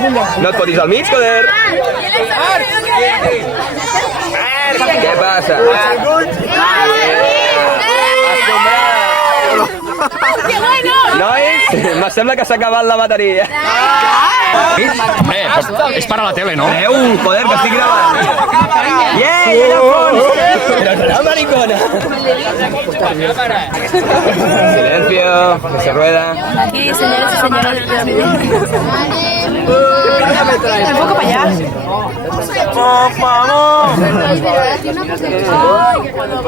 No et fotis al mig, joder! Què passa? Nois, me sembla que s'ha acabat la bateria. És per a la tele, no? Joder, que estic gravant. Yeah, allà al fons! Però serà maricona. Silencio, que se rueda. Aquí, señores y señoras. Enfoca para allá.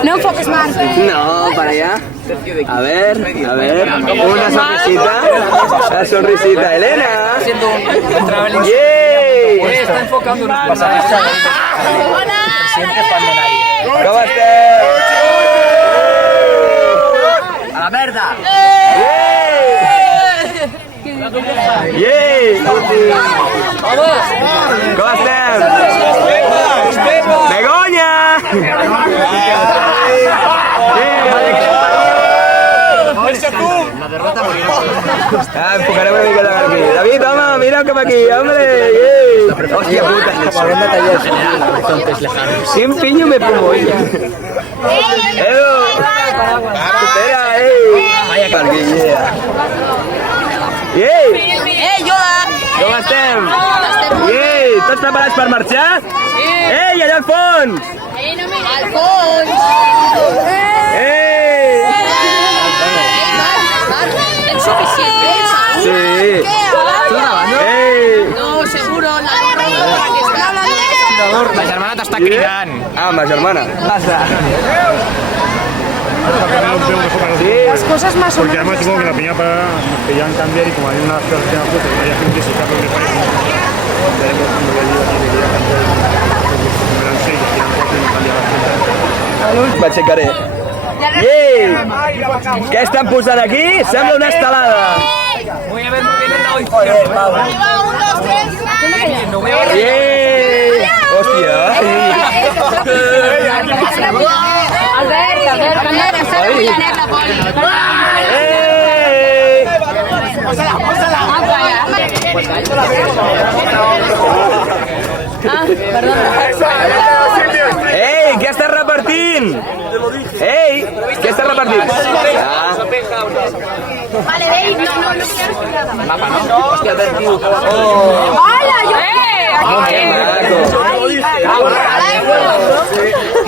No enfoques más. No, para allá. A ver, una sonrisita. La sonrisita, Elena. ¡Yay! Está enfocando unos pasajes. ¿Cómo estás? A la merda! Yay! Com estem? Begoña! Enfocarem una mica de aquí. David, home, mira cap aquí, hombre! Hòstia puta, quin pinyo me pongo ella. Edu! Espera, Vaya carguilla. Ei! Yola! Com estem? Ei, tots preparats per marxar? Ei, allà al fons! Al fons! Ei! ¿Es suficiente? Sí. Ei! No, seguro. La germana t'està cridant. Ah, ma germana. Passa. Sí. Las cosas más o menos. Porque además supongo que la primera parada nos querían cambiar y como hay una pequeña foto y hay gente que se está preparando. M'aixecaré. Ei! Què estan posant aquí? Sembla una estelada. Voy a ver muy bien el lado izquierdo. Ei! Hòstia. Albert, Ei, què estàs repartint? Ei, què estàs repartint? Vale, veis, no. Mapa, no? Hòstia, tio. ¡Hola, yo!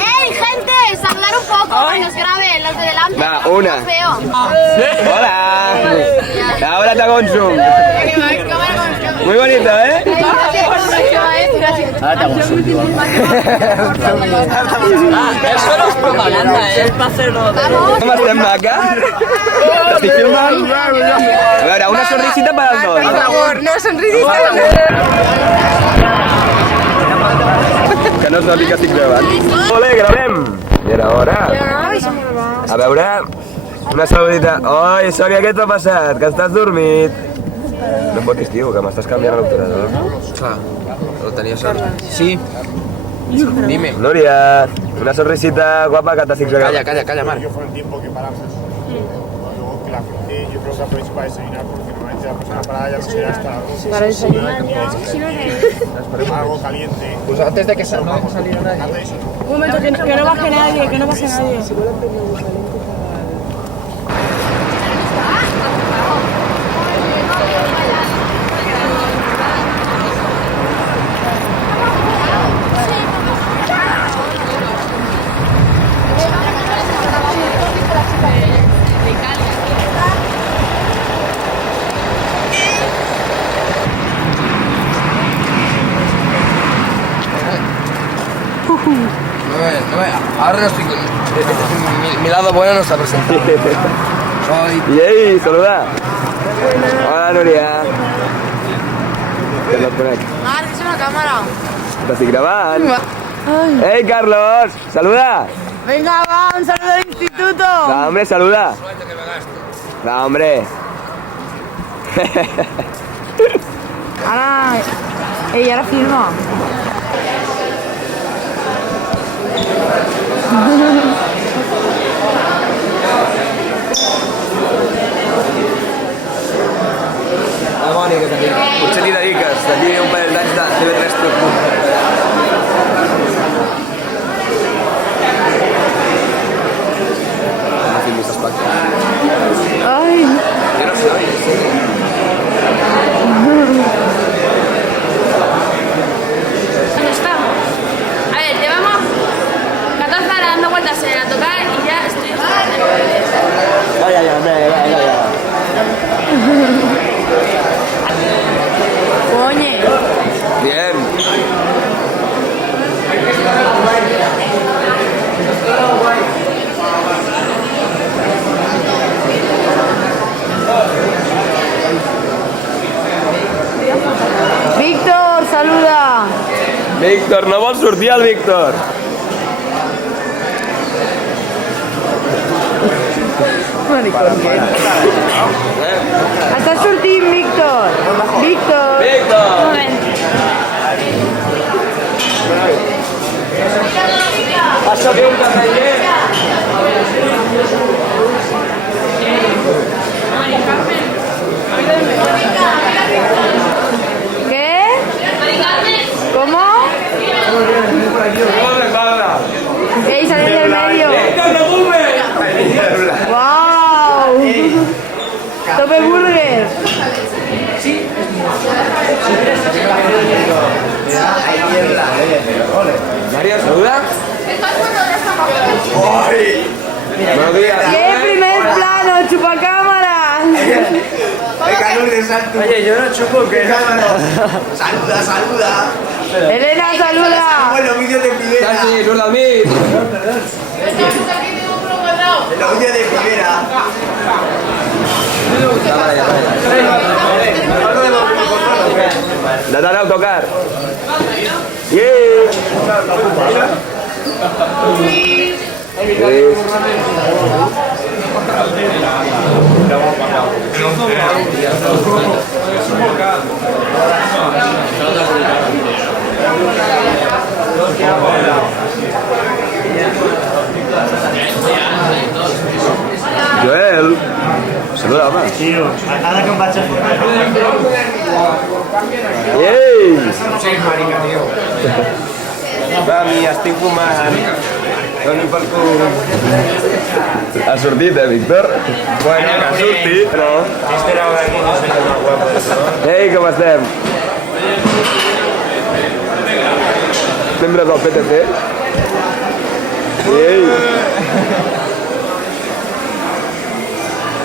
¡Ey, gente! ¡Hablar un poco! Que nos graben los de delante. Va, una. Feo. Hola. Ahora te hago un zoom. Muy bonito, ¿eh? Ahora te hago un zoom, tío. Eso no es propaganda, es para hacerlo. Com estem, maca? T'estic filmant? A veure, una sonrisita per als dos. Por favor, no sonrisita. Que no es noti que estic gravant. Ole, gravem! I era hora. A veure, una saludita. Oi, Sònia, què t'ha passat? Que estàs dormit? No em fotis, tio, que m'estàs canviant l'obturador. Clar, lo tenia sort. Sí. Dime. Núria, una sonrisita guapa que t'estic gravant. Calla, Marc. Fue el tiempo que paramos. Luego que la gente, yo creo que aprovecho para desayunar porque normalmente la próxima parada ya no será hasta Para desayunar. algo caliente. Pues antes de que salga nadie. Un momento, que no baje nadie, que no baje nadie. Ahora no estoy con... Mi lado bueno no está presente. Ei, saluda. Hola, Núria. Que no et conec. Marc, és una càmera. T'estic gravant. Ei, Carlos, saluda. Venga, va, un saludo al instituto. Va, hombre, saluda. Va, hombre. Ara... Ei, ara filma. Potser t'hi dediques, aquí un parell d'anys de TV3 tot punt. No tinc vist espectacle. Ay, Jo no sabia, sí. ¿Dónde estamos? A ver, llevamos 14 horas dando vueltas en el autocar y ya estoy hasta el oye. Bien. Víctor, saluda. Víctor, no vol sortir el Víctor. Maricón, ¿qué? Està sortint, Víctor. Víctor. Víctor! Passa aquí un cafeller. ¿Qué? ¿Cómo? Ey, salí del medio. ¡Wow! Tope Burger. María, saluda. Buenos días. ¡Qué primer plano, chupacámaras! Oye, yo no chupo, que Saluda, saluda. Elena, saluda. Bueno, vídeos de primera. Casi, suelta a mí. Los vídeos de primera. Date al autocar. Yeah. Joel, saluda, home. Tio, ara que em vaig a fotre... Ei! Sí, marica, tio. Va, mi, estic fumant. Doni pel cul. Ha sortit, Víctor? Bueno, Ha sortit, no? Espera ahora que no soy el más guapo de todo. Ei, com estem? Membres del PTC? Ei!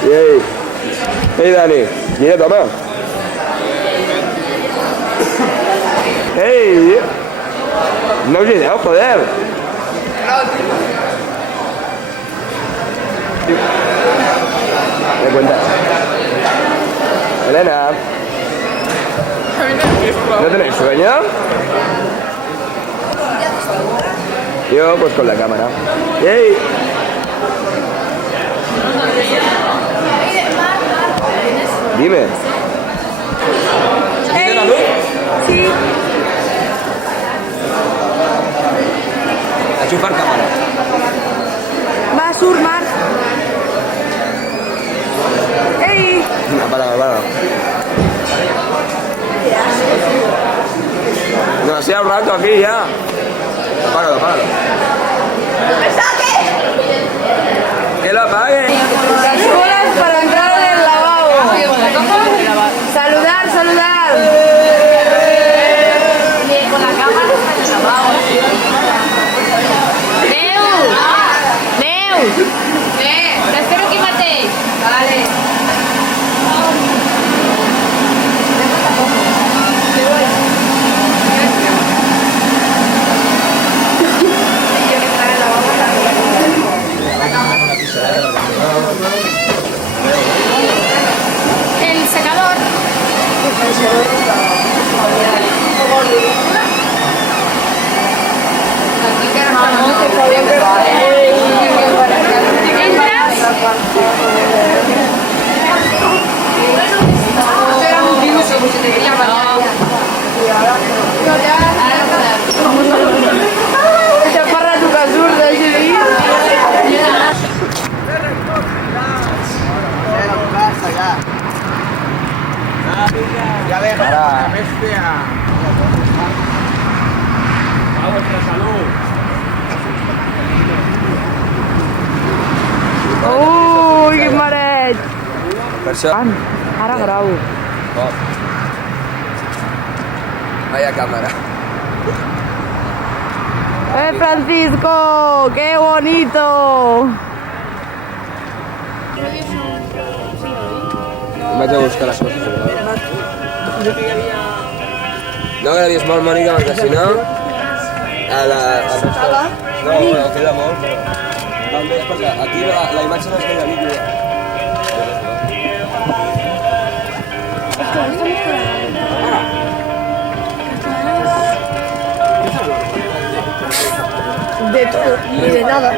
Ei! Ei, Dani! Mira't, home! Ei! No us gireu, joder! Me cuenta. Elena. ¿No tenéis sueño? Yo pues con la cámara. ¡Ey! Dime. ¿Tiene la luz? Sí. A chupar cámara. Va a surmar. ¡Ey! Para. Demasiado rato aquí ya. Apágalo. Que lo apague. Las colas para entrar en el lavabo. Saludar. con la cámara en el lavabo. Neus. ¿Qué? Te espero que matéis. Vale. El secador. Ya ves, la bestia. A vuestra salud. Ui, quin mareig! Per això... Ara gravo. Oh. Vaya cámara. Francisco! ¡Qué bonito! Vaig a buscar les coses. No gravis molt, Mònica, perquè si no... No, bueno, queda molt, però... També és perquè aquí la imatge no es queda nítida. De todo y de nada.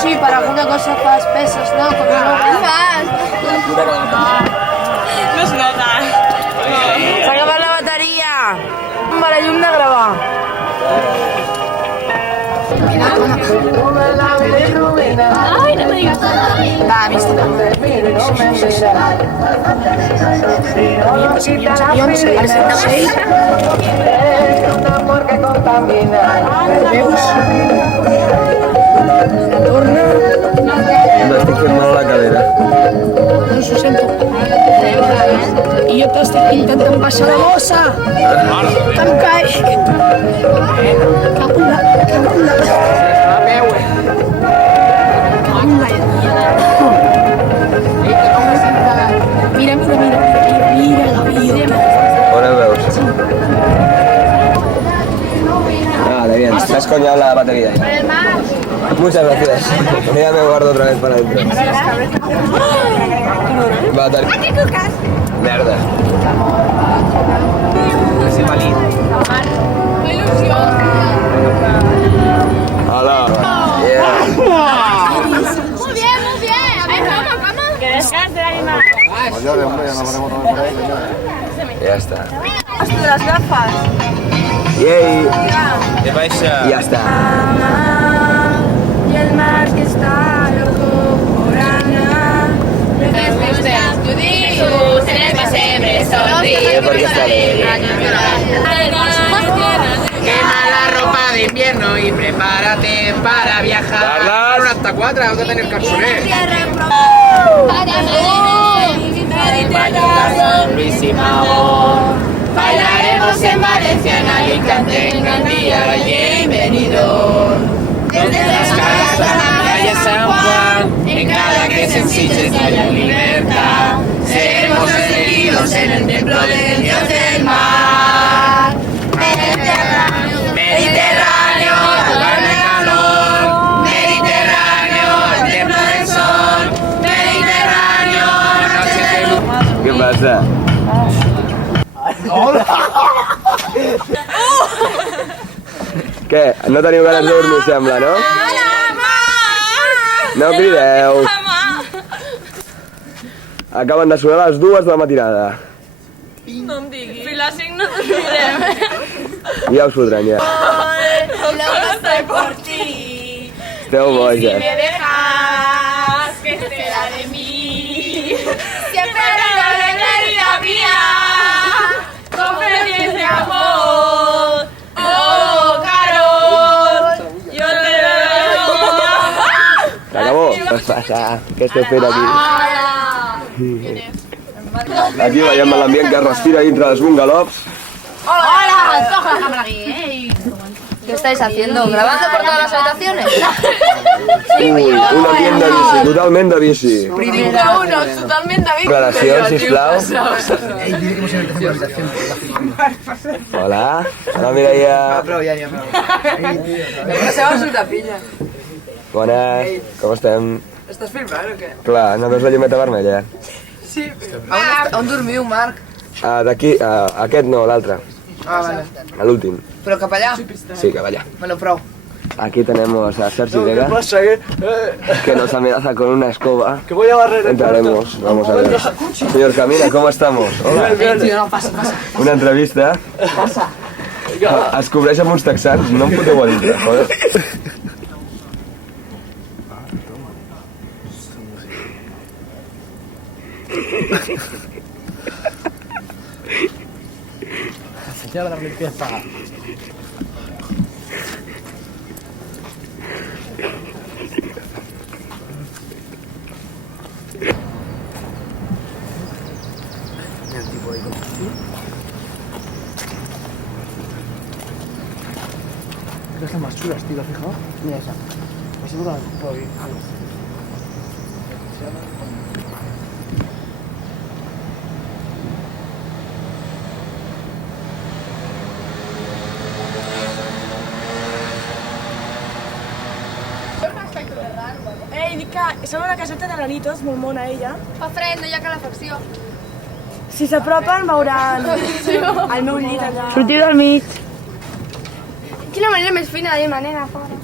Sí, para alguna cosa fas pesos, ¿no? Como no fas. No es nota. S'ha acabat la bateria! Amb la llum de gravar. Ay, no me digas. Va, viste. M'estic fent mal a la cadera. Doncs ho sento. I jo t'estic intentant passar la bossa. Que em caic. Mira l'avió. On el veus? Vale, bien. Me has coñado la batería. Muchas gracias. Ya me guardo otra vez para adentro. Batería. Merda. Hola. Yeah. Muy bien, muy bien. A ver, vamos. Que descanse, animal. Ya está. Las gafas. Yay. Te vais a... Ya está. Y el mar que está loco por Ana. Jesús, en el pesebre sonríe Porque está bien. Quema la ropa de invierno y prepárate para viajar. Carlas. Bueno, hasta 4, vamos a tener calzones. Luis y Mahón. Bailaremos en Valencia, en Alicante, en Gandía y en Benidorm. Desde las casas a la playa San Juan, en cada que sencilles haya libertad. Seremos seguidos en el templo del Dios del mar. Mediterráneo, Mediterráneo, lugar de calor. Mediterráneo, el templo del sol. Mediterráneo, noches de luz. ¿Qué pasa? Què? No teniu ganes de dormir, sembla, no? No crideu. Acaben de sonar les 2 de la matinada. No em diguis. Fins les 5 no dormirem. Ja us fotran, ja. Loca estoy por ti. Esteu boges. Me dejas, ¿qué será de mí? Siempre la vida mía. Confesé ese amor. Oh, Carol. Yo te lo S'acabó? Què passa? Què esteu fent aquí? Aquí veiem l'ambient que es respira dintre dels bungalows. ¡Hola! ¡Coja la cámara aquí! ¿Qué estáis haciendo? ¿Grabando por todas las habitaciones? Ui, un ambient de bici, totalment de bici. Primero uno, totalmente amigo. Declaració, sisplau. Hola. Hola, Mireia. La seva sotapilla. Bones. Com estem? Estàs filmant o què? Clar, no veus la llumeta vermella? Sí. On dormiu, Marc? D'aquí, aquest no, l'altre. Ah, vale. L'últim. Però cap allà? Sí, que vaya. Bueno, prou. Aquí tenemos a Sergi Vega, que nos amenaza con una escoba. Que voy a barrer el Entraremos, vamos a ver. Señor Camina, ¿cómo estamos? Hola. Tio, no, passa. Una entrevista. Es cobreix amb uns texans, no em foteu a dintre, joder. Señora de la limpieza. ¿Qué es la más chulas, tío? ¿Te has fijado? Mira esa. Pues seguro que todo bien. Ei, dic que som a la caseta de la nit, és molt mona ella. Fa fred, no hi ha calefacció. Si s'apropen veuran el meu llit allà. Sortiu del mig. Quina manera més fina de dir-me, nena, fora.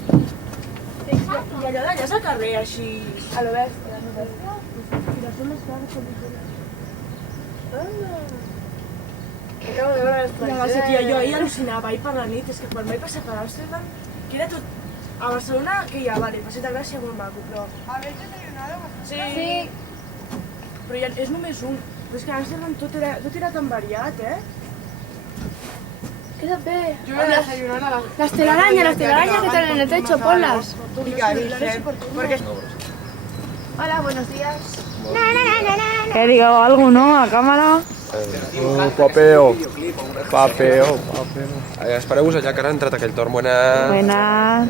I allò d'allà és el carrer, així, a l'oest. I les zones clares són diferents. Acabo de veure les planxes. Tia, jo ahir al·lucinava, ahir per la nit, és que quan vaig passar per Amsterdam, que era tot... A Barcelona, que hi ha? Vale, Passeig de Gràcia, molt maco, però... A veure, sí. Però ja és només un. Però és que a Amsterdam tot era tan variat, eh? ¿Qué se ve? Las telarañas que están en el techo, ponlas. Hola, buenos días. Que diga algo, ¿no? A cámara. Papeo. Espereu-vos allà que ara ha entrat aquell torn. Buenas. Buenas.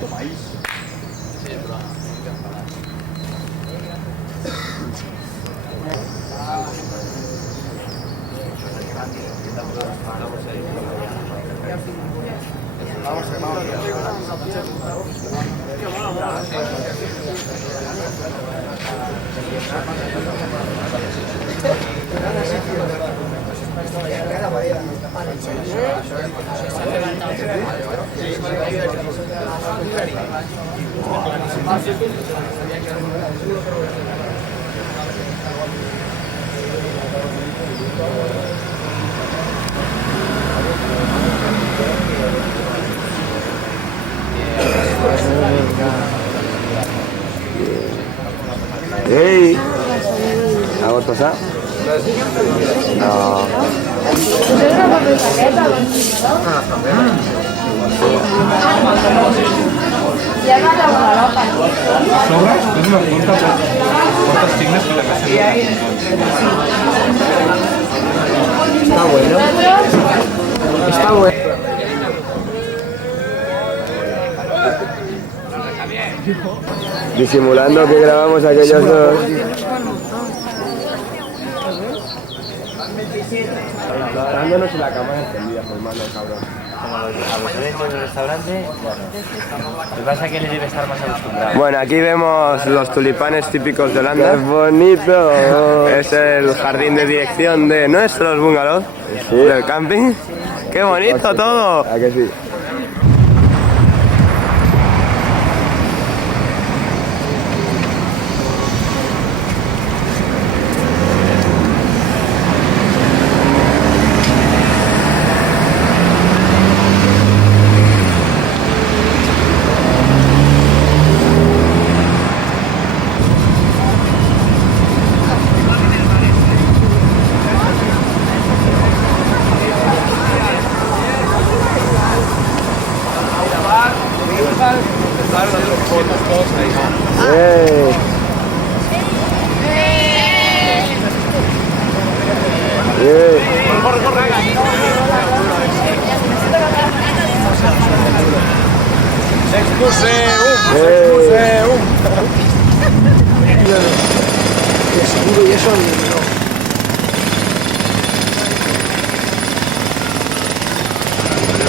Ei! ¿La vols passar? No. Está bueno. Está bueno. Disimulando que grabamos aquellos dos. Dándonos la cámara encendida, formando el cabrón. En el restaurante, bueno, lo que pasa es que él debe estar más acostumbrado. Bueno, aquí vemos los tulipanes típicos de Holanda. ¡Qué bonito! Es el jardín de dirección de nuestros bungalows del camping. ¡Qué bonito todo! ¿A que sí?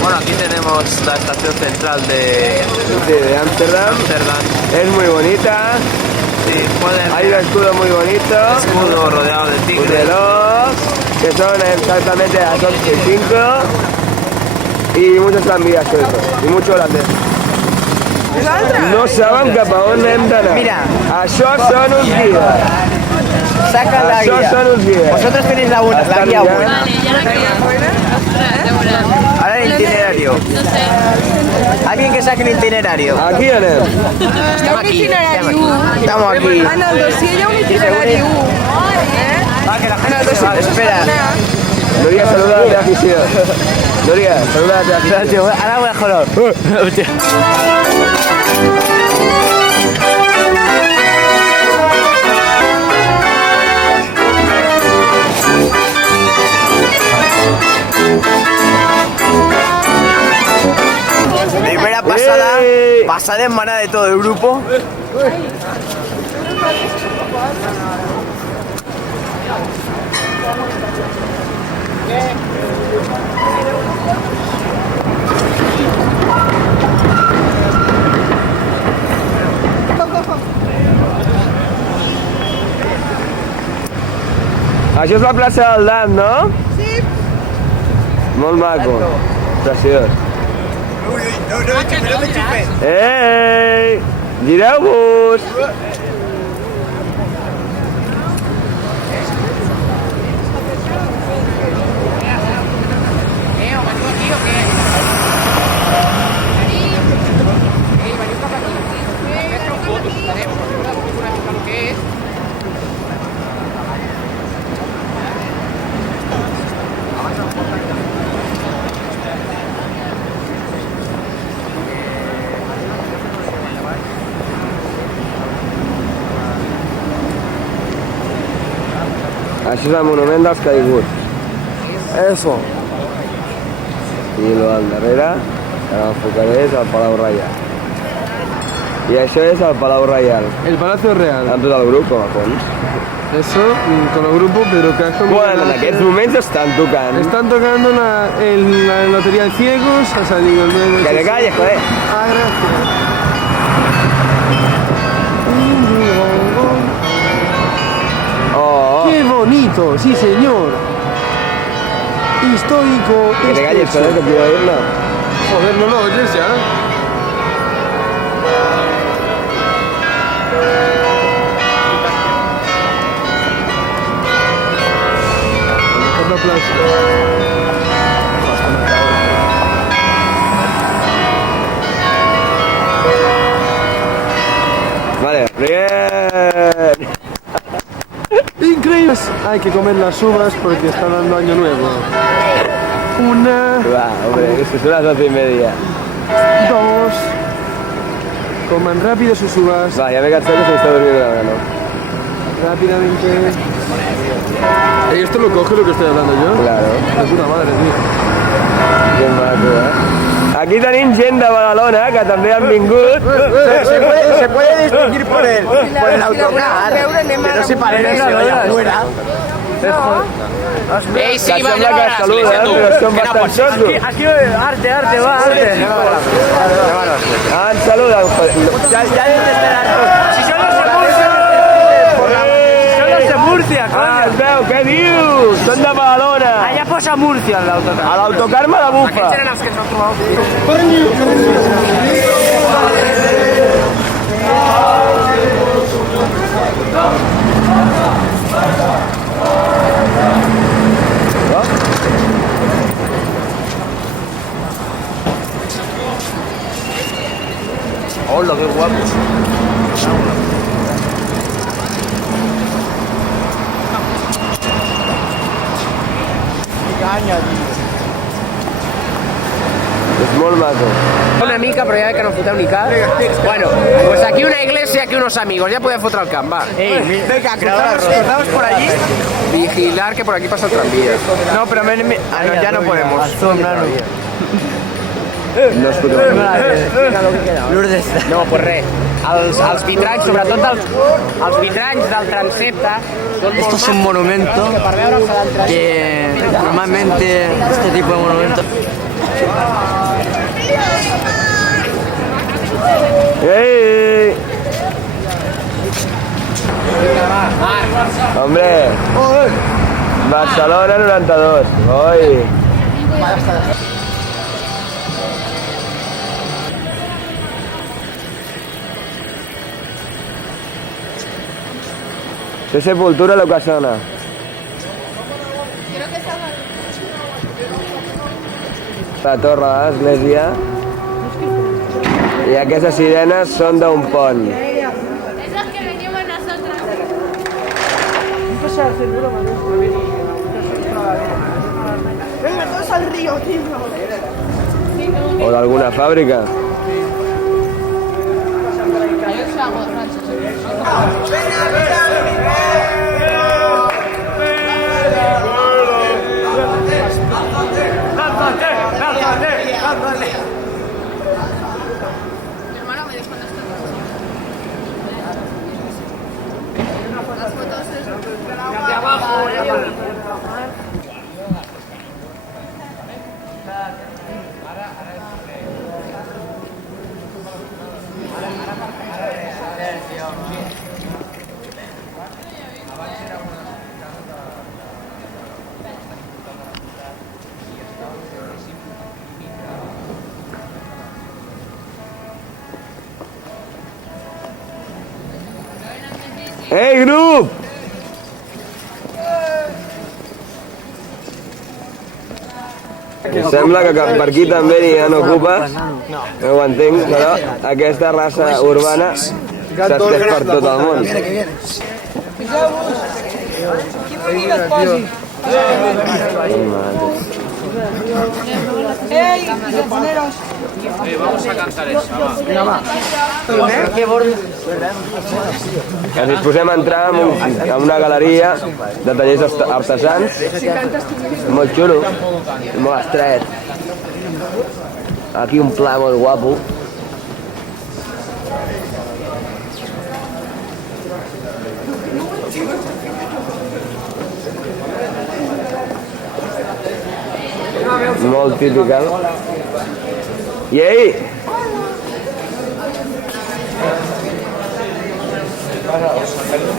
Bueno, aquí tenemos la estación central de Ámsterdam. Es muy bonita. Sí, Hay un escudo muy bonito. escudo rodeado de Un tigres. reloj, que son exactamente las 11:05. Y muchos tranvías, todo eso. Y mucho holandés. No saben cap a on hem d'anar. Mira. Això són uns guies. Saca la Això guía. són uns guies. Vosotros tenéis la Estan guía mirant. buena. Ahora el itinerario. Alguien que saque el itinerario. Aquí anem. Estamos aquí. Estamos aquí. En el dossier hi ha un itinerari 1. Va, que la gente se va. Espera. Núria, saluda a la teva afició. Núria, saluda a la teva afició. Tío, ara voy a joder. Hostia. Primera pasada, pasada en mana de todo el grupo. Això és la plaça del Dan, no? Sí. Molt maco. Preciós. No me xupes. Ei! Gireu-vos! Això és el monument dels caiguts. Eso. I lo del darrere, que l'enfocaré, és el Palau Reial. I això és el Palau Reial. El Palacio Real. Amb tot el grup, com a fons. Eso, con el grupo, pero que es como... Bueno, en aquests moments estan tocant. Están tocando la Lotería de Ciegos, ha salido el medio... Que te calles, joder. Ah, gracias. Oh, ¡Qué bonito! ¡Sí, señor! Histórico. que te calles, joder, que quiero oírlo. Joder, no lo oyes ya. Un aplauso. Vale, bien. Increíble. Hay que comer las uvas porque está dando año nuevo. Una, Va, hombre, que son las 12:30. dos. Coman rápido sus uvas. Va, ya me he cansado que se me está durmiendo la mano. Rápidamente. ¿Y esto lo coge lo que estoy hablando yo? Claro. De puta madre, tío. Que maco, eh? Aquí tenim gent de Badalona que també han vingut. Se puede distinguir por el autocar. Que no se parece allá afuera. Ei, sí, Que va, sembla que es saluden, però són bastant xossos. Aquí, arte, va, arte. Ah, ens saluden, joder. Ya si son los de Murcia. Son los de Murcia, Ah, coño. es veu, què dius? Són de Badalona. Allá posa Murcia en l'autocar. A l'autocar me la bufa. Aquests eren els que ens han trobat. Hola, qué guapos. És molt maco. Una mica, però ja que no foteu ni cap. Bueno, pues aquí una iglesia, aquí unos amigos. Ya podem fotre el camp, va. Venga, cruzamos por allí. Vigilar que por aquí pasa el tranvía. No, pero ya no podemos. No es fotrà. Lourdes. No, pues res. Els vitralls, sobretot els vitralls del transepte, són Esto es un monumento que normalmente este tipo de monumentos. Ei! Hombre! Barcelona 92. Oi! Això és Sepultura lo que sona. La torre de l'església. I aquestes sirenes són d'un pont. Esas que venimos nosotros. Empezar a hacer broma, ¿no? Venga, todos al río, tío. O d'alguna fàbrica. Ei, grup! Sembla que per aquí també n'hi ha ocupes, no ho entenc, però aquesta raça urbana s'ha estès per tot el món. Vamos a cantar eso, va. Ens disposem a entrar en una galeria de tallers artesans, molt xulo, molt estret. Aquí un pla molt guapo. Molt típica. I ahí!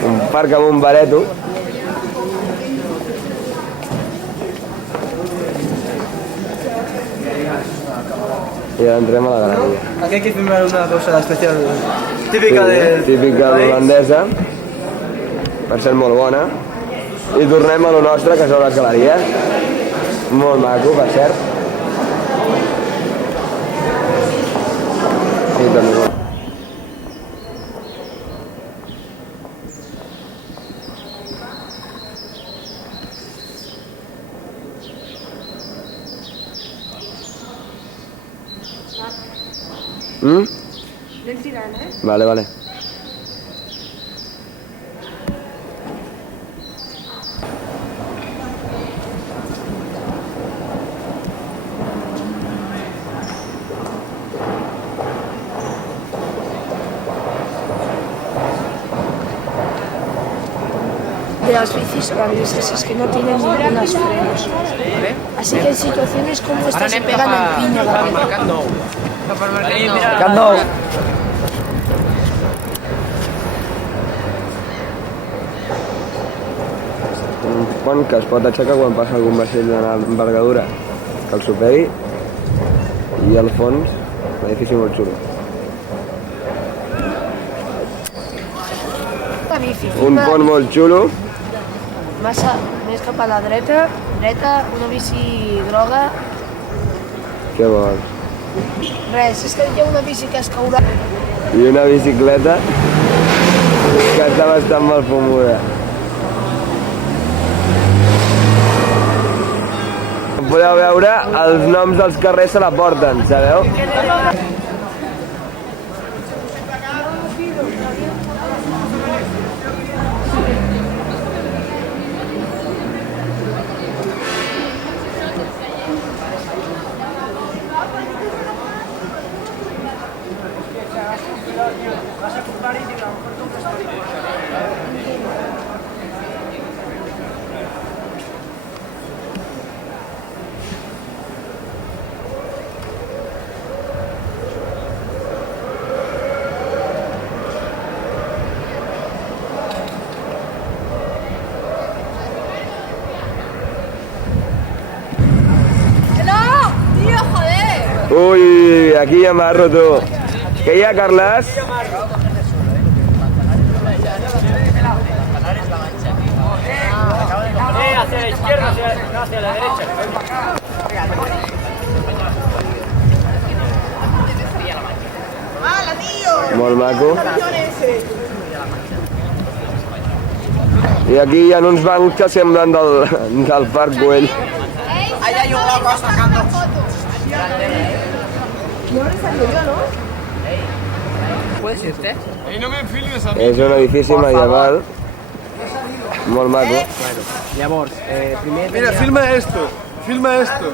Un parc amb un bareto. I ara entrem a la galeria. Aquí hay que filmar una cosa especial, típica de... Típica holandesa, per ser molt bona. I tornem a lo nostre, que són les galeries. Molt maco, per cert. I també bon. Anem tirant, Vale, vale. De las bicis holandesas es que no tienen ningunos frenos. Así que en situaciones como esta se pegan el piño. Marcando. Un pont que es pot aixecar quan passa algun vaixell d'envergadura que el superi, i al fons l'edifici molt xulo. Un pont molt xulo. Massa més cap a la dreta, una bici groga. Què vols? Res, és que hi ha una bici que es caurà. I una bicicleta que està bastant mal fumuda. Podeu veure, els noms dels carrers se la porten, sabeu? Uy, aquí ya amarro tú. ¿Qué ya, Carlas? Hacia la izquierda, no hacia la derecha. ¡Hala, tío! Molt maco. I aquí hi ha uns bancs que semblen del Parc Güell. Ahí hay un loco sacando. ¿Puedes irte? És un edifici medieval. Molt maco. Llavors, primer Mira, filma esto. Filma esto.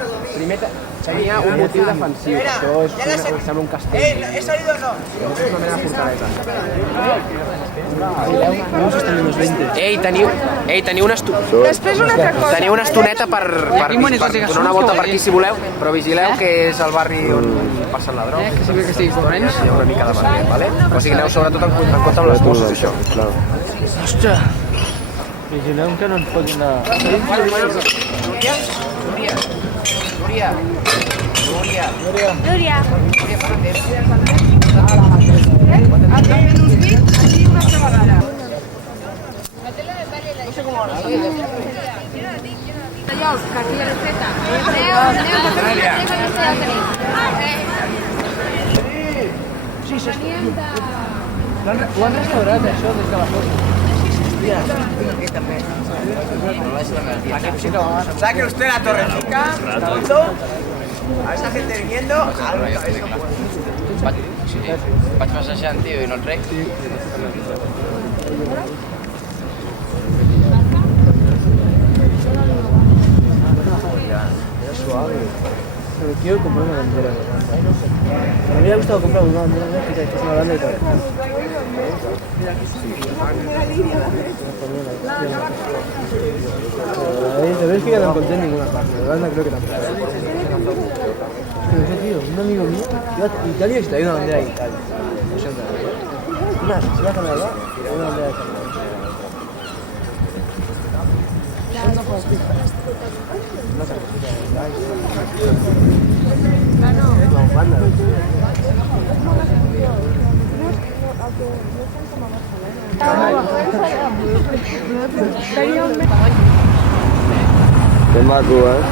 tenia un motiu defensiu. Això sembla un castell. ¿He salido o no? És una mena de fortalesa. Ei, teniu una estoneta. Després una altra cosa. Teniu una estoneta per donar una volta per aquí si voleu, però vigileu que és el barri on passen ladrons. Que sí, hi ha una mica de merder, vale? O sigui, aneu sobretot en compte amb les bosses, això. Hòstia. Vigileu que no ens posin a... Núria. Ho han restaurat, això, des de la foto. ¿Saque usted la torre chica? A esa gente viniendo. Vaig passejant, tio, i no et rec. Pero quiero comprar una bandera. Me hubiera gustado comprar una bandera que es una grande y tal. De Bélgica no encontré en ninguna parte, de Holanda creo que tampoco. Pero ese tío, un amigo mío, iba a Italia y se traía una bandera de Italia. Se iba a Canadá y traía una bandera de Canadá. Que maco, eh?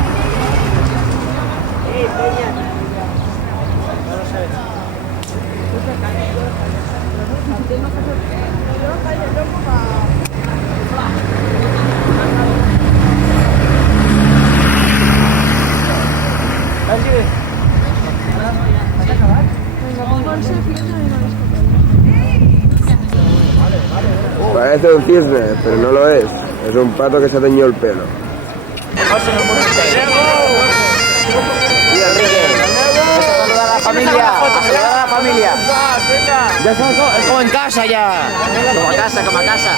Parece un cisne, pero no lo es. Es un pato que se ha teñido el pelo. Saluda a la familia. Ya está, es como en casa ya. Como a casa.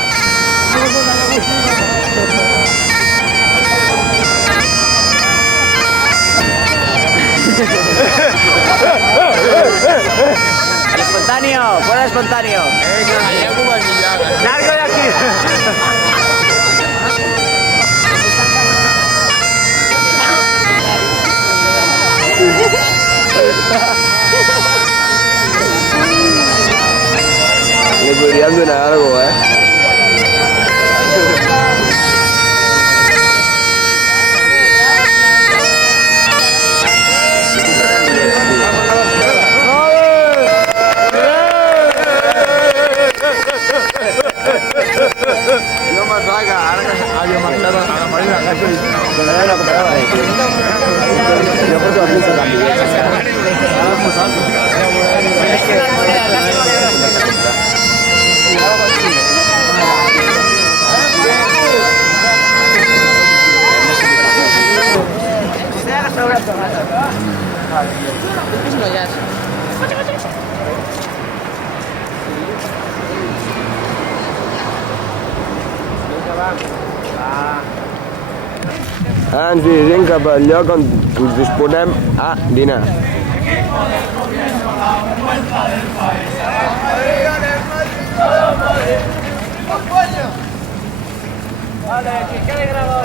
El espontáneo, fuera el espontáneo. Largo de aquí. Le podrían donar algo, eh? Ara ens dirigim cap al lloc on ens disposem a dinar. Vale, que quede grabado.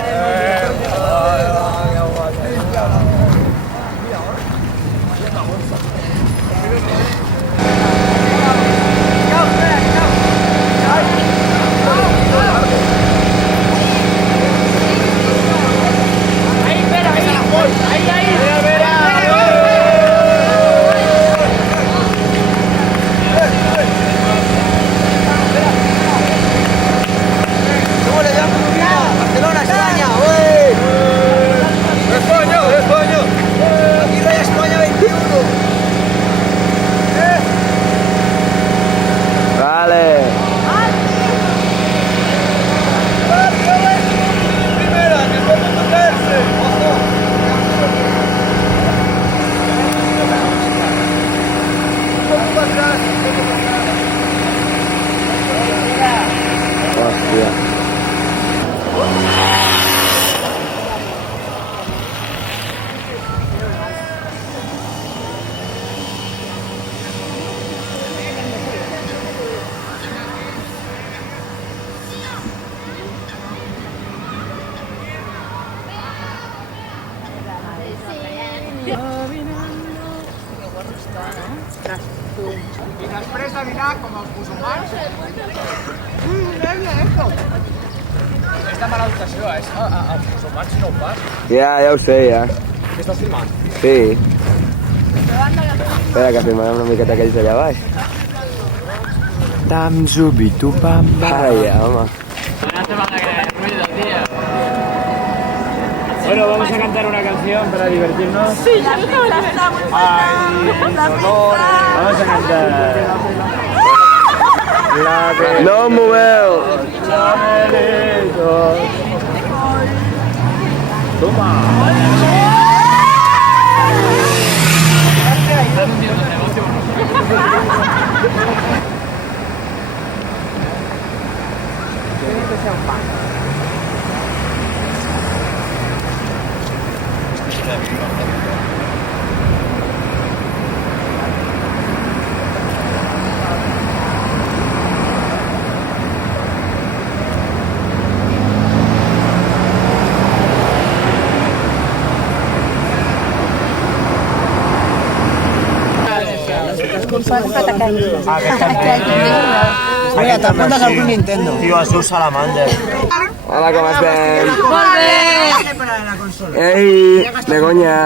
Ahí. I després de dinar, com els musulmans... És de mala educació, els musulmans no ho fan. Ja ho sé, ja. Què estàs filmant? Sí. Espera, que filmarem una miqueta aquells allà baix. Tam zubi tu pam. Vaya, home. Bueno, vamos a cantar una canción para divertirnos. Sí, ya no la estamos Vamos a cantar. No em moveu! Toma. Mira, t'apuntes algun Nintendo. Tio, es diu Salamander. Hola, com estem? Molt bé! Ei, Begoña.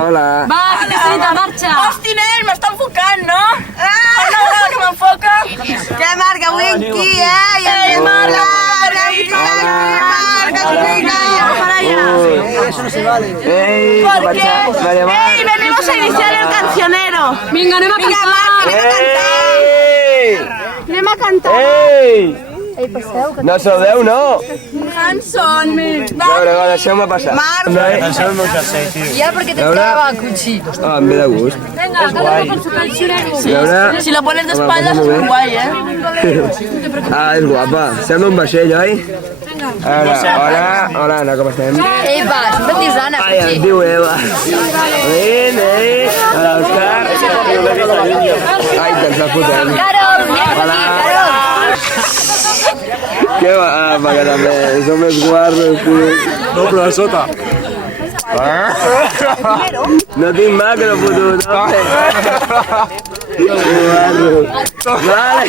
Hola. Va, que necessita marxa! Hosti, nen, m'està enfocant, no? Ah! No, que m'enfoca! Que marca avui aquí, Ei, Marca! Eso no se vale. Ei, ¿Por qué? María Mar. ¡Ey, venimos a iniciar el cancionero! Vinga, anem a cantar! Ei! Anem a cantar. Ei! Ei, passeu, que... No saludeu, no? Hanson! A veure, va, deixeu-me passar. Això és molt tercer, tio. Ja, perquè te traba, Cuchi. Ah, em ve de gust. Venga, cada uno con su cancionero. A veure... Si lo pones de espaldas es muy guay, ¿eh? Ah, és guapa. Sembla un vaixell, oi? A veure, hola, Anna, com estem? Eva, sempre et dius Anna, Ai, Cuchi. em diu Eva. Hola, Òscar. Ai, que ens la fotem. Carol, vine Hola. aquí, Carol. Què va? Ah, perquè també som més guarros, tio. No, però a sota. No tinc macro, puto, no? Guarro. Vale.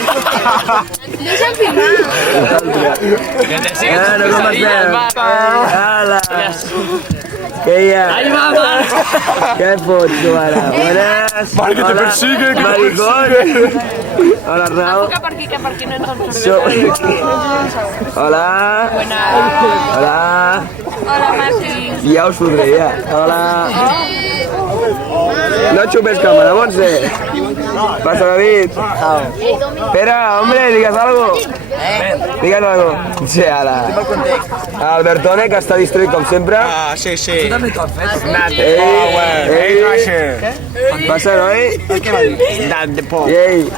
Deixa'm filmar. Bueno, com estem? Hola. Què hi ha? Què fots, tu, ara? Buenas. Vale, que te persigue, que te Maricón. Hola, Arnau. Que per aquí no ens en Hola. Hola. Hola, Martí. Ja us fotré, ja. Hola. No chupes cámara, Montse. Pasa, David. Espera, hombre, digas algo. Digas algo. Sí, ala. Albertone, que està distret com sempre. Ah, sí, sí. Ei, passa, noi? Ei.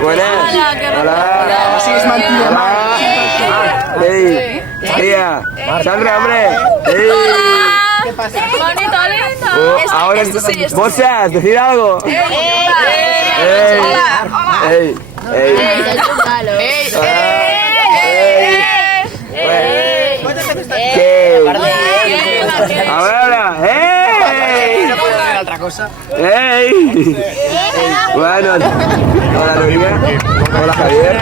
Buenas. Hola. Hola. Ei. Tía. Sandra, hombre. Ei. ¿Qué pasa? Bonito, lindo. Ahora, Mozas, decid algo. Ey. Ey. Ey. ¿Qué? A ver, ¡ey! ¡Ey! Bueno, hola Nuria, hola Javier.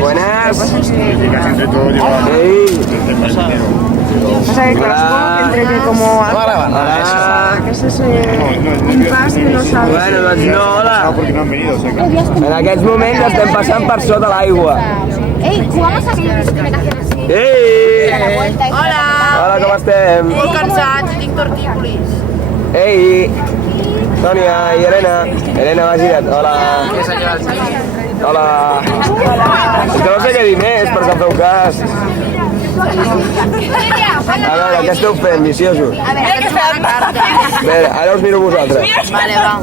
Buenas. ¡Ey! Pasa que entre que como... Hola. ¿Qué es ese impasse que no sabes? Bueno, doncs no, hola. Porque no han venido, sé que... En aquests moments estem passant per sota l'aigua. Ey, jugamos a aquellos que me hacen así. Ei! Hola. Hola, com estem? Molt cansats i tinc tortícolis. Ei! Sònia i Helena. Helena, va gira't. Hola. Hola. És que no sé què dir més, perquè em feu cas. A veure, què esteu fent, viciosos? A veure, que fem? A veure, ara us miro vosaltres. Vale, va.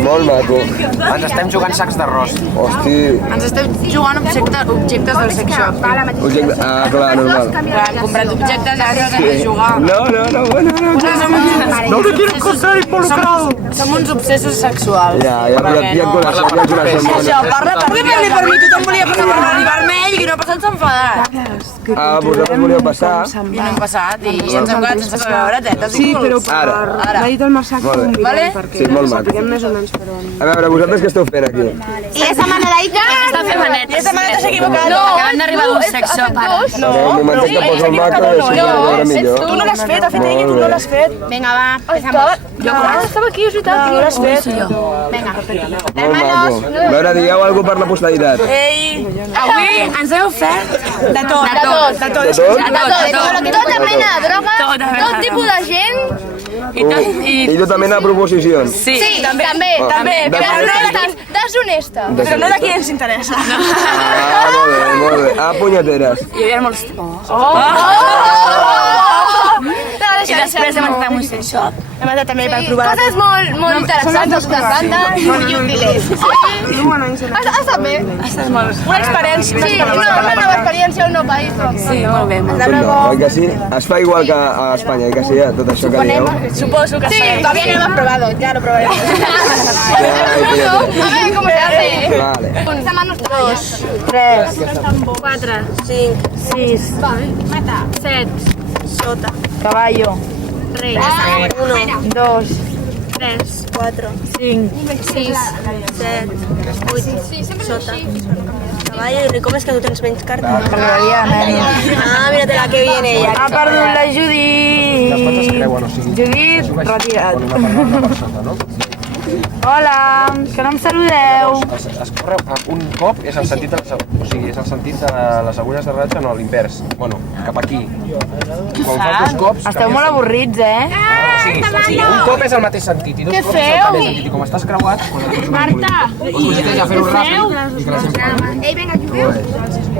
Molt maco. Ens estem jugant sacs d'arròs. Hosti. Ens estem jugant objectes del sex shop. Objecte... Ah, clar, normal. Hem comprat objectes i ara hem de jugar. No, bueno, no. No me quiero encontrar involucrado. Som uns obsessos sexuals. Ja et coneixem, Això, parla per mi. Per mi tothom volia passar per l'Oli Vermell i qui no ha passat s'ha enfadat. Ah, vosaltres volíeu passar. I no hem passat, i ens hem quedat sense veure tetes i Sí, culs. però m'ha dit el Marçà que Molt bé. ho mirem perquè Sí, molt maco. sapiguem més o menys per on. A veure, vosaltres què esteu fent aquí? I esa manadita està fent manetes. I esa maneta s'ha equivocat. No, acabem d'arribar d'un sex shop ara. No, un momentet que poso el macro i així podeu veure millor. Tu no l'has fet, ha fet ella i tu no l'has fet. Vinga, va, empezamos. Jo començo. Estava aquí, és veritat, tu no l'has fet. Vinga. Molt maco. A veure, digueu alguna cosa per la posteritat. Ei, avui ens heu ofert de tot. De tot? Tota mena de droga, tot tipus de gent. I tota mena de proposicions. Sí, també. Però no Deshonesta. Però no de qui ens interessa. Ah, molt bé, molt bé. Ah, punyeteres. Hi havia molts... I després hem entrat en un sex shop. Hem anat també per provar. Coses molt interessants, de bandes i útiles. Ha estat bé. Ha estat molt bé. Una experiència. Sí, una nova experiència, un nou país. Sí, molt bé. No, oi que sí? Es fa igual que a Espanya, oi que sí? Tot això que dieu. Suposo que sí. Todavía no lo hemos probado, ya lo probaremos. A ver cómo se hace. Vale. Esta mano está 2, 3, 4, 5, 6, 7, Sota. caballo, rey, 1, 2, 3, 4, 5, 6, 7, 8, sota. Caballo, i com és que tu tens menys cartes? Ah, mira-te-la, que viene ella. ha perdut la Judit. Les pates creuen, o sigui... Judit, retirat. Una per sota, no? Hola, que no em saludeu. Es corre un cop, és el sentit de les, o sigui, és el sentit de les agulles de ratxa, no, a l'invers. Bueno, cap aquí. Quan fas dos cops... Esteu molt avorrits, O sigui, un cop és el mateix sentit i dos cops és el mateix sentit. I com estàs creuat... Marta! Ja fer-ho ràpid i que la gent parli. Ei, vinga, jugueu.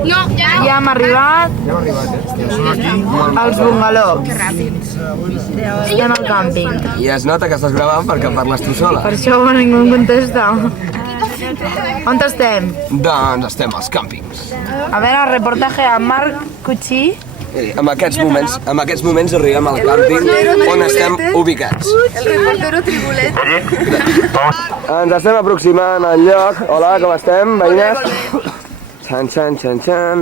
No, ja hem arribat. Ja hem arribat, als bungalows. Que ràpids. Estem al càmping. I es nota que estàs gravant perquè parles tu sola. Per això ningú em contesta. On estem? Doncs estem als càmpings. A veure, el reportatge amb Marc Cuchí. En aquests moments arribem al càmping on estem ubicats. El reportero Tribulet. Ens estem aproximant al lloc. Hola, com estem, veïnes? Xan, xan, xan, xan.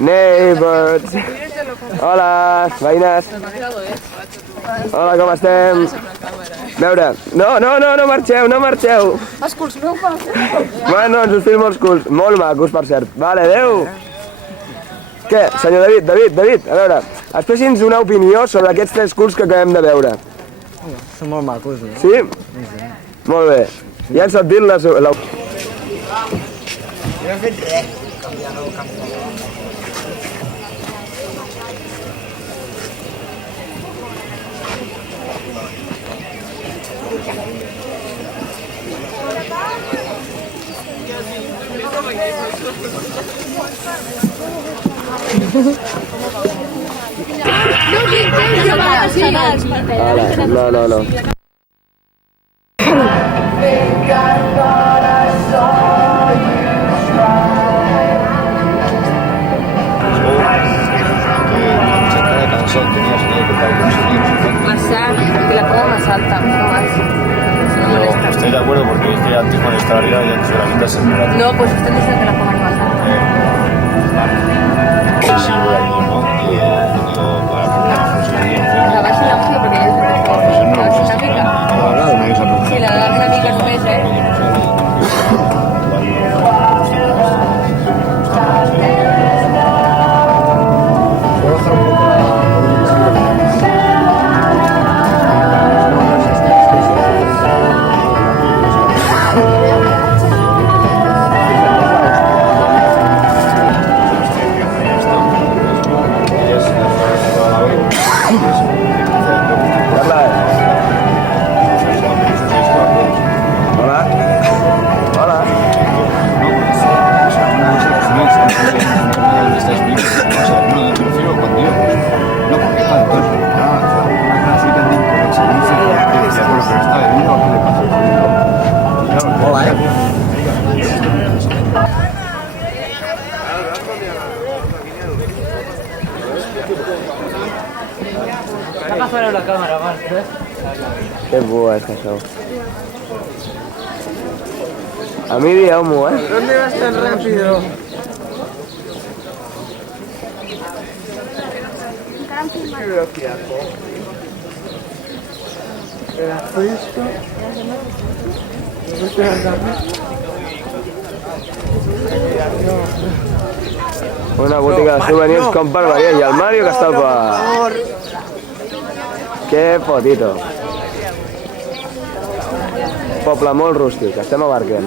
Neighbors. Hola, veïnes. Hola, com estem? A veure, no marxeu, no marxeu. Els culs meu pas. Bueno, ens us filmo els culs. Molt macos, per cert. Vale, adeu. Què, senyor David, a veure, expressi'ns una opinió sobre aquests 3 culs que acabem de veure. Són molt macos, eh? Sí? Molt bé. Ja han sentit la... No hem fet res. No. Que la ponga más alta, más. Estoy de acuerdo porque es que antes cuando estaba arriba ya se la quita siempre. No, pues usted dice que la ponga más alta. Sí, voy a ir, ¿no? Y digo, para que La baixa la música porque ya es no me gusta. Sí, la de una mica només, Agafar la cámara, Marc. Que bo és això. A mí di homo, ¿Dónde vas tan rápido? Qué velocidad, pedazo esto. Una botiga de souvenirs con barbaridad y al Mario que està pa... Que fotito. Poble molt rústic, estem a Barquem.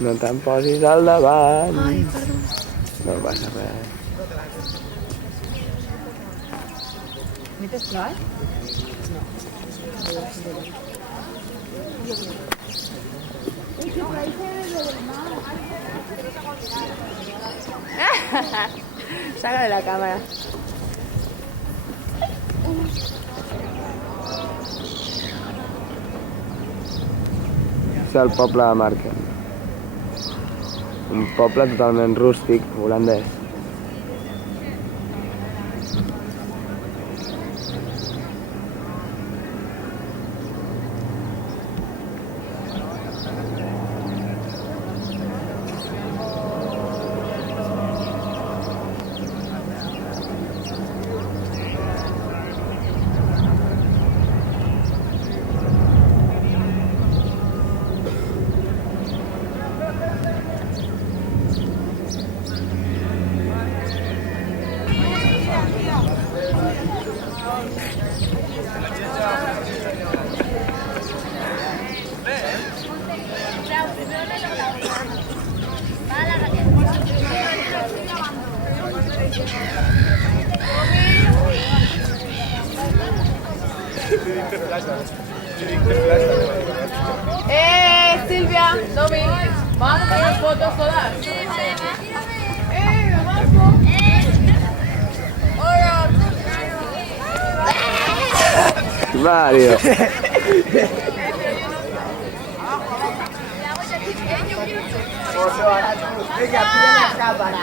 No te'n posis al davant. No passa res. Saca de la cámara. És el poble de Marken. Un poble totalment rústic, holandès. Silvia, Domi, vamos a hacer fotos todas. Mario. Venga, pilla la cámara.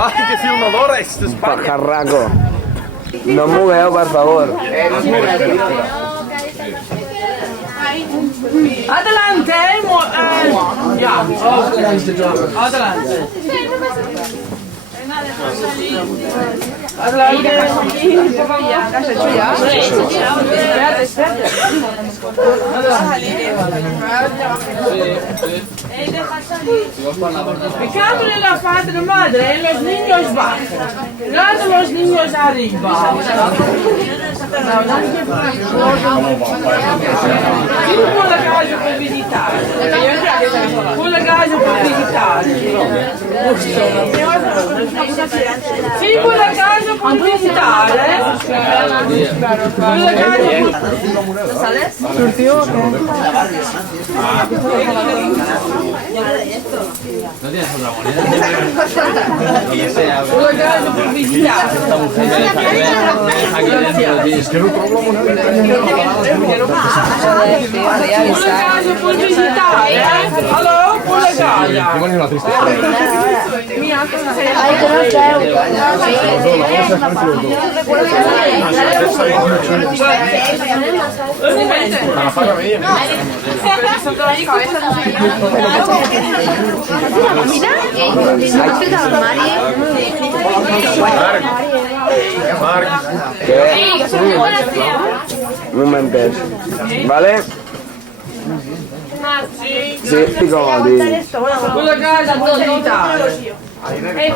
Ai, que filmadores d'Espanya! Pajarraco. No em mogueu, per favor. Adelante, ya. Adelante. Adelante. ¿Qué has hecho ya? Espérate, espérate. No te vas a salir. Deja salir. Me cago en la padre madre, los niños bajan. Los niños arriba. Con la casa per visitare. Con la casa per visitare. Sì, con la casa per visitare. Con la casa per... ¿Sales? ¿Surtió o qué? ¿No tienes otra moneda? Con la casa per visitare. Es que no trobo la moneda. Con la casa per visitare. Allora, con la casa. Rimane una tristezza. Ay, que no traigo. Un momentet. Vale? Sí, estic com el dit. Con la casa per visitare.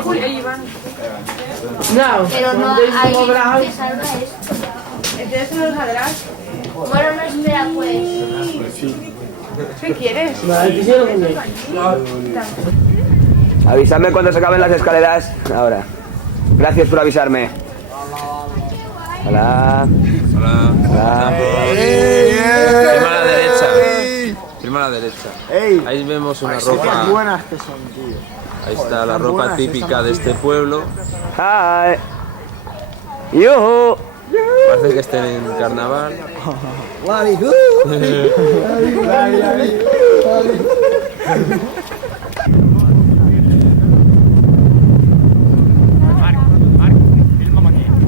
Julio y Iván. No. Pero no hay que salva esto. ¿Entonces no lo saldrás? Bueno, no espera pues. ¿Qué quieres? Avisadme cuando se acaben las escaleras. Ahora. Gracias por avisarme. Hola. Hola. Hola. Firma a la derecha. Firma a la derecha. Ahí vemos una ropa. Buenas que son, tío. Ahí está la ropa típica de este pueblo. Hi. Yuhu! Parece que estén en carnaval.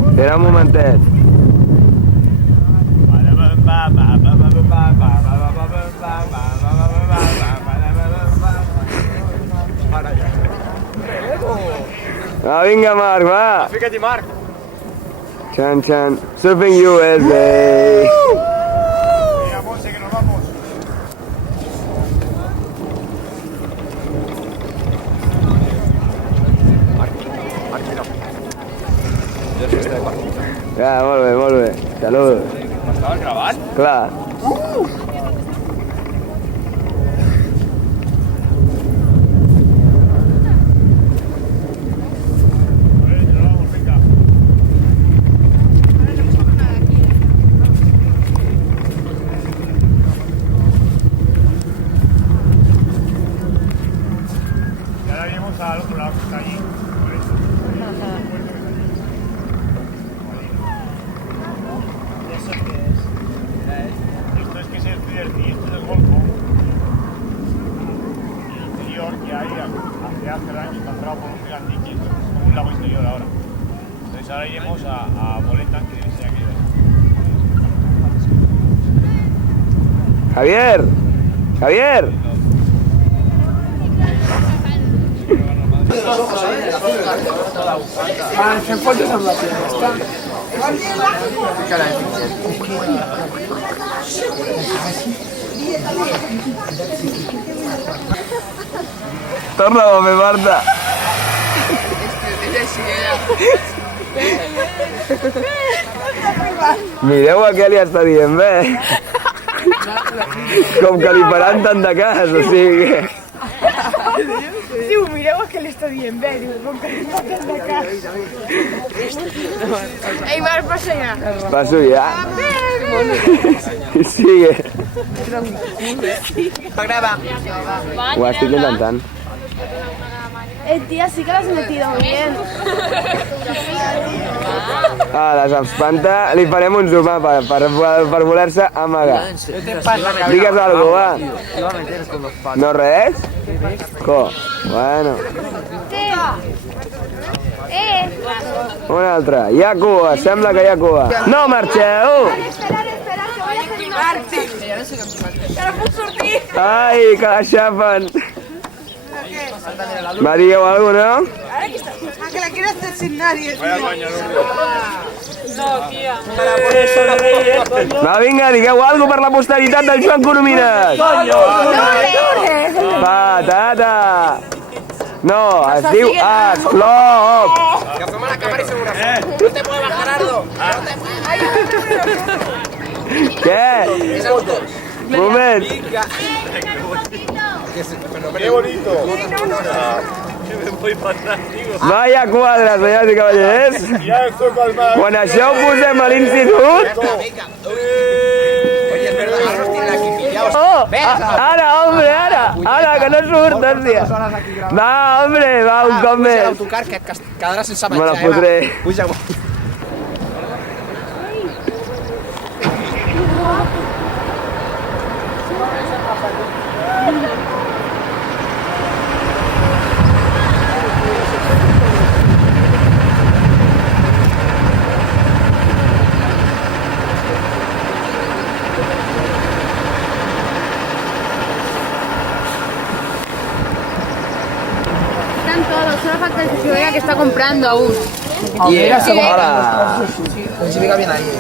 Espera un momentet. Va, vinga, Marc, va! Fica't-hi, Marc! Chan, chan. Surfing USA! Mira, Monse, que nos vamos. Ja, molt bé, molt bé. Salut. Estaves gravant? Clar. Y ahora iremos al otro lado que está allí. Esto es que es el Clearty, esto es el Golfo. Y el interior que hay hace años está cerrado por un gigantique, esto es como un lago interior ahora. Entonces ahora iremos a Boletan, que debe ser aquí. Javier! Javier! Fem fotos amb la finestra. Torna-ho a fer, Marta. Mireu a què li està dient bé. Com que li faran tant de cas, o sigui... Diu, mireu el que li està dient bé, diu, com que li fa tant de cas. Ei, Marc, passa ja. Passo ja. Sigue. Ho estic intentant. Tía, sí que la has metido bien. Ah, les espanta. Li farem un zoom per voler-se amagar. Digues alguna cosa, va. No res? Co? Bueno. Un altre. Hi ha cua, sembla que hi ha cua. No marxeu! Ai, que la xapen. Va, digueu alguna cosa, no? Que la quiero hacer sin nadie. Va, vinga, digueu alguna cosa per la posteritat del Joan Coromines. Patata. No, es diu Esclop. Agafem a la càmera i fem una foto. No te muevas, Gerardo. Què? És el dos. Moment. ¡Qué bonito! Vaya quadres, senyors i cavallers. Ya estoy palmado. Quan això ho posem a l'institut... Oye, es verdad, ahora nos tienen aquí pillados. Oh, ara, hombre, ara, que no surt, hòstia. Va, hombre, va, un cop més. L'autocar que et quedarà sense Me la menjar, fotré. Puja. Están todos, solo falta el que vea que está comprando aún. Yeah. Hola. Se fica bien ahí.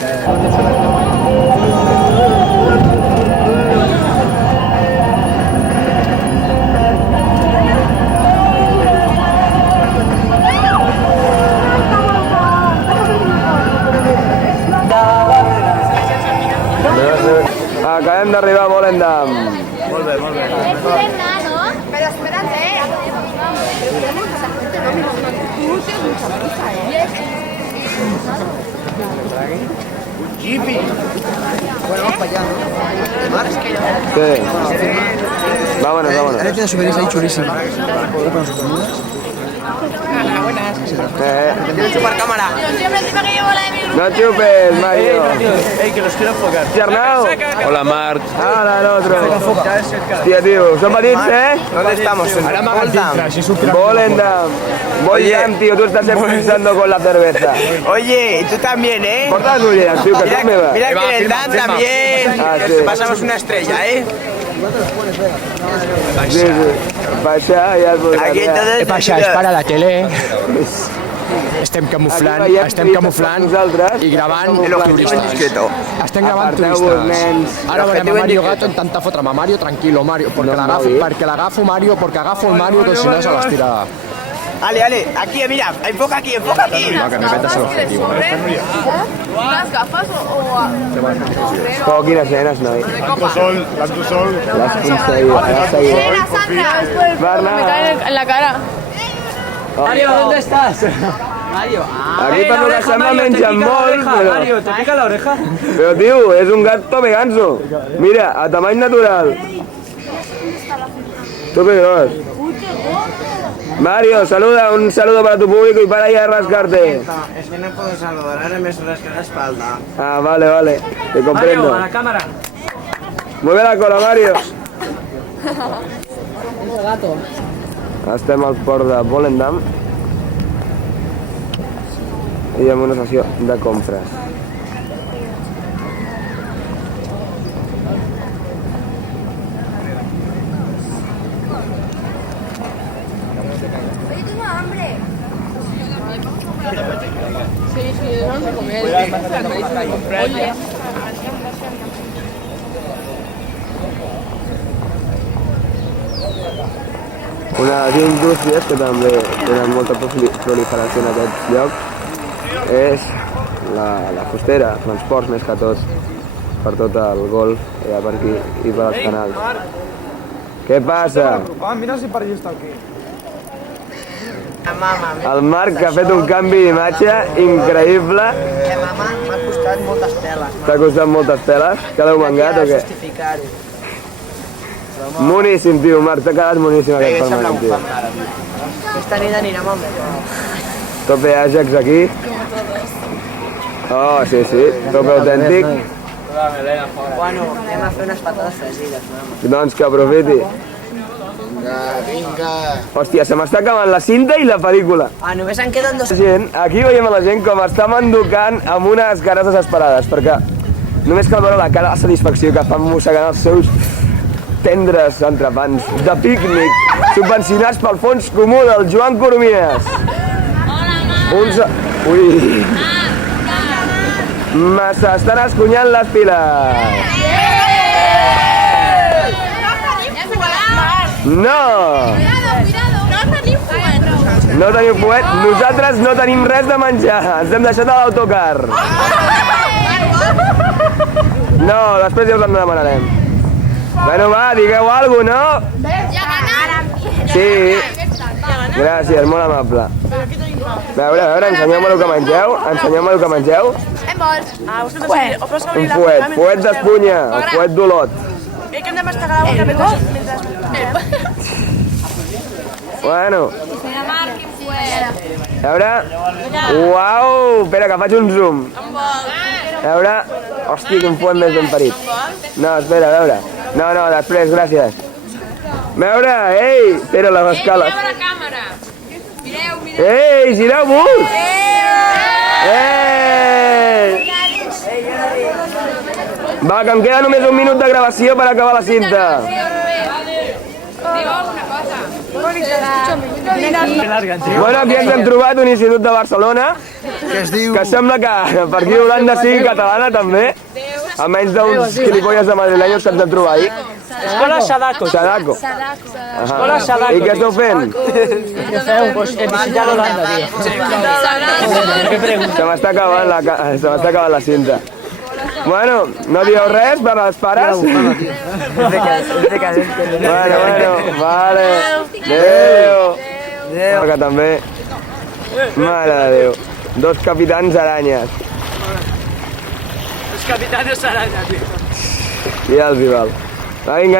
Acabem d'arribar a Volendam. Molt bé, molt bé. Pero espérate. Jipi. Bueno, vamos para allá, ¿no? Mar, es que yo... Sí. Vámonos, vámonos. Ahora te subirís ahí chulísimo. Tiene supercámara. Siempre encima que llevo la de mi grupo. No chupes, Mario. Ey, que los quiero enfocar. Hòstia, Arnau. Hola, Marc. Ara, l'altre. Hòstia, tio, som petits, ¿eh? ¿Dónde estamos? Ahora me hagan Volendam. Volendam, tío, tú estás empezando con la cerveza. Oye, tú también, ¿eh? Porta las ulleres, tío, que Mira, son meves. mira que en el Dan también. Ah, Que sí. pasamos una estrella, ¿eh? Sí, sí. Baixar, ja es voltant. Aquí ja. todos... Baixar, és para la tele. Estem camuflant i gravant El objetivo es discreto. Estem gravant Aparteu-vos, turistes. nens. Ara veurem a L'objectiu Mario és Gato intentar fotre'm a Mario, tranquilo, Mario, No perquè l'agafo Mario, perquè agafo el Mario, que si no se l'estirarà. Ale, Ale, aquí, mira, enfoca aquí, enfoca aquí. No, que mi meta és l'objectiu. ¿Unas gafas o Oh, quines nenes, noi. Tanto sol, tanto sol. L'has aconseguit. Sandra? Bernat. En la cara. Mario, ¿dónde estás? Mario, Aquí per lo que sembla mengen molt, però... Mario, ¿te pica la oreja? Però, tio, és un gat Tome Ganso. Mira, a tamany natural. Tope gros. Mario, saluda, un saludo para tu público y para ir a rascarte. Es que no puedo saludar, ahora me rasca la espalda. Ah, vale, vale, te comprendo. Mario, a la cámara. Mueve la cola, Mario. Estem al port de Volendam i amb una sessió de compres. Una de les indústries que també tenen molta proliferació en aquest lloc és la fustera, transports més que tot, per tot el golf, per aquí i per als canals. Què passa? Mira si per allà està aquí. Mama, El Marc ha fet un canvi d'imatge increïble. mama, m'ha costat moltes peles. T'ha costat moltes peles? Que l'heu mangat o què? Justificar-ho. Moníssim, tio, Marc, t'ha quedat moníssim aquest permanent, tio. Aquesta nit anirem al metro. Tope Ajax aquí. Oh, sí, sí, tope autèntic. Bueno, anem a fer unes patades fregides, mama. Doncs que aprofiti. Vinga. Hòstia, se m'està acabant la cinta i la pel·lícula. Ah, només en queden dos. Aquí veiem a la gent com està manducant amb unes cares desesperades, perquè només cal veure la cara de satisfacció que fan mossegant els seus tendres entrepans de pícnic, subvencionats pel fons comú del Joan Coromines. Ui! S'estan escunyant les piles. No! No teniu fuet? Nosaltres no tenim res de menjar. Ens hem deixat a l'autocar. No, després ja us en demanarem. Bueno, va, digueu alguna cosa, no? Sí. Gràcies, molt amable. A veure, ensenyeu-me el que mengeu. Ensenyeu-me el que mengeu. Un fuet, fuet d'espunya, o fuet d'olot. Que hem de mastegar la boca mentre... Bueno. A veure... Uau! Espera, que faig un zoom. A veure... Hòstia, quin fuet més ben parit. No, espera, a veure. No, després, gràcies. A veure, ei! Espera, les escales. Mireu a la càmera. Mireu. Ei, gireu-vos! Ei! Va, que em queda només un minut de gravació per acabar la cinta. Diu alguna cosa. Bueno, aquí ens hem trobat un institut de Barcelona que sembla que per aquí Holanda sigui catalana també, a menys d'uns gilipolles de madrilenyos que ens hem trobat ahir. Escola Sadako. Sadako. Escola Sadako. I què esteu fent? Què feu? Pues visitar Holanda, tio. Se m'està acabant la cinta. Bueno, no dieu res per als pares? Bueno, vale. Adéu. Que també. Mare de Déu. Dos capitans aranyes. Los capitanes araña, tio. Ja els hi val. Va, vinga.